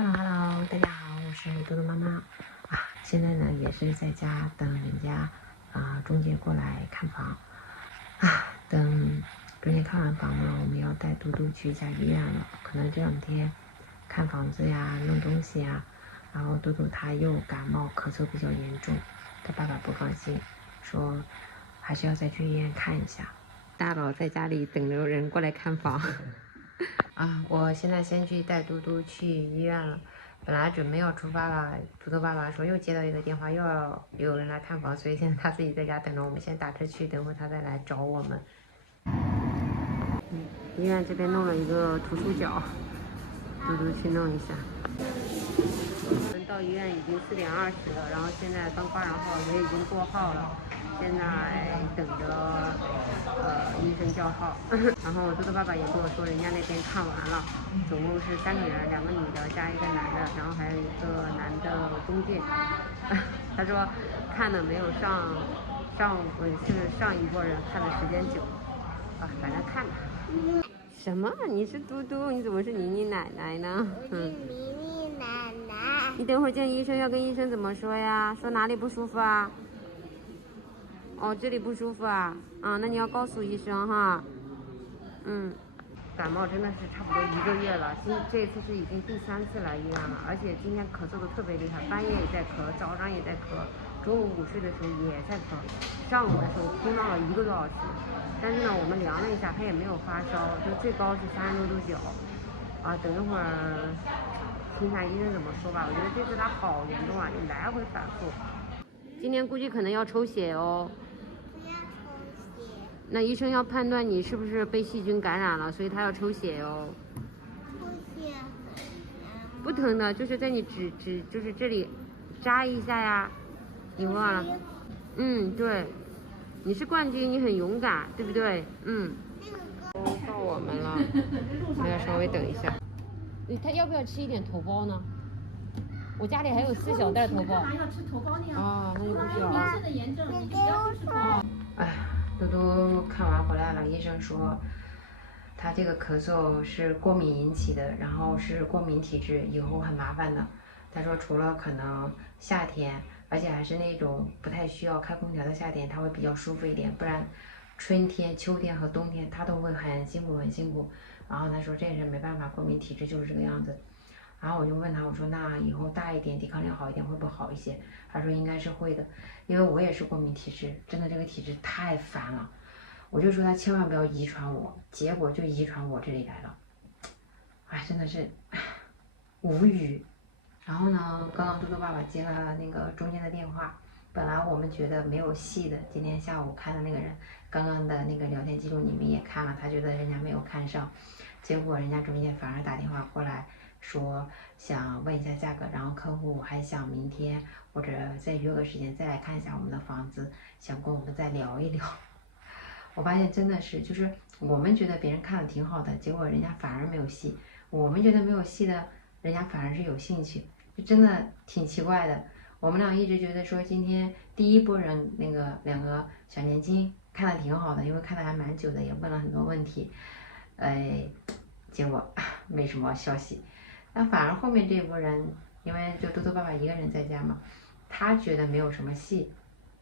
Hello，大家好，我是多多妈妈啊。现在呢也是在家等人家中介过来看房啊。等中介看完房了，我们要带嘟嘟去一下医院了。可能这两天看房子呀、弄东西呀，然后嘟嘟他又感冒咳嗽比较严重，他爸爸不放心，说还是要再去医院看一下。大佬在家里等着人过来看房。我现在先去带嘟嘟去医院了。本来准备要出发了，嘟嘟爸爸说又接到一个电话，又要有人来看房，所以现在他自己在家等着我们，先打车去，等会他再来找我们。医院这边弄了一个图书角，嘟嘟去弄一下。我们到医院已经4点20了，然后现在刚挂上号，也已经过号了。现在等着医生叫号，然后嘟嘟爸爸也跟我说，人家那边看完了，总共是3个人，2个女的加1个男的，然后还有一个男的中介。他说看的没有上一波人看的时间久，反正看吧。什么？你是嘟嘟？你怎么是妮妮奶奶呢？我是妮妮奶奶。你等会儿见医生要跟医生怎么说呀？说哪里不舒服啊？哦，这里不舒服啊，那你要告诉医生哈。感冒真的是差不多1个月了，这一次是已经第3次来医院了，而且今天咳嗽的特别厉害，半夜也在咳，早上也在咳，中午午睡的时候也在咳，上午的时候哭闹了1个多小时，但是呢，我们量了一下，他也没有发烧，就最高是36度9，等一会儿听一下医生怎么说吧。我觉得这次他好严重啊，就来回反复。今天估计可能要抽血哦。不要抽血。那医生要判断你是不是被细菌感染了，所以他要抽血哦。抽血很疼。不疼的，就是在你就是这里扎一下呀。你忘了？对。你是冠军，你很勇敢，对不对？到我们了，还要稍微等一下。他要不要吃一点头孢呢？我家里还有4小袋头孢。干嘛要吃头孢呢？那就不需要明显的炎症，你不要去吃头孢。嘟嘟看完回来了，医生说他这个咳嗽是过敏引起的，然后是过敏体质，以后很麻烦的。他说除了可能夏天，而且还是那种不太需要开空调的夏天，他会比较舒服一点，不然春天、秋天和冬天他都会很辛苦很辛苦。然后他说这也是没办法，过敏体质就是这个样子。然后我就问他，我说那以后大一点，抵抗力好一点，会不会好一些？他说应该是会的，因为我也是过敏体质，真的这个体质太烦了。我就说他千万不要遗传我，结果就遗传我这里来了，真的是无语。然后呢，刚刚嘟嘟爸爸接了那个中间的电话，本来我们觉得没有戏的，今天下午看的那个人，刚刚的那个聊天记录你们也看了，他觉得人家没有看上，结果人家中介反而打电话过来说想问一下价格，然后客户还想明天或者再约个时间再来看一下我们的房子，想跟我们再聊一聊。我发现真的是，就是我们觉得别人看的挺好的，结果人家反而没有戏；我们觉得没有戏的，人家反而是有兴趣，就真的挺奇怪的。我们俩一直觉得说今天第一波人那个2个小年轻看的挺好的，因为看的还蛮久的，也问了很多问题，结果没什么消息。那反而后面这波人，因为就嘟嘟爸爸一个人在家嘛，他觉得没有什么戏，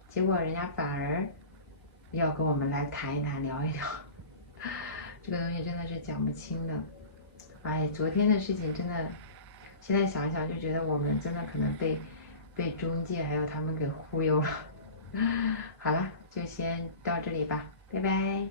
结果人家反而要跟我们来谈一谈聊一聊，这个东西真的是讲不清的。昨天的事情真的，现在想一想就觉得我们真的可能被中介还有他们给忽悠了。好了，就先到这里吧，拜拜。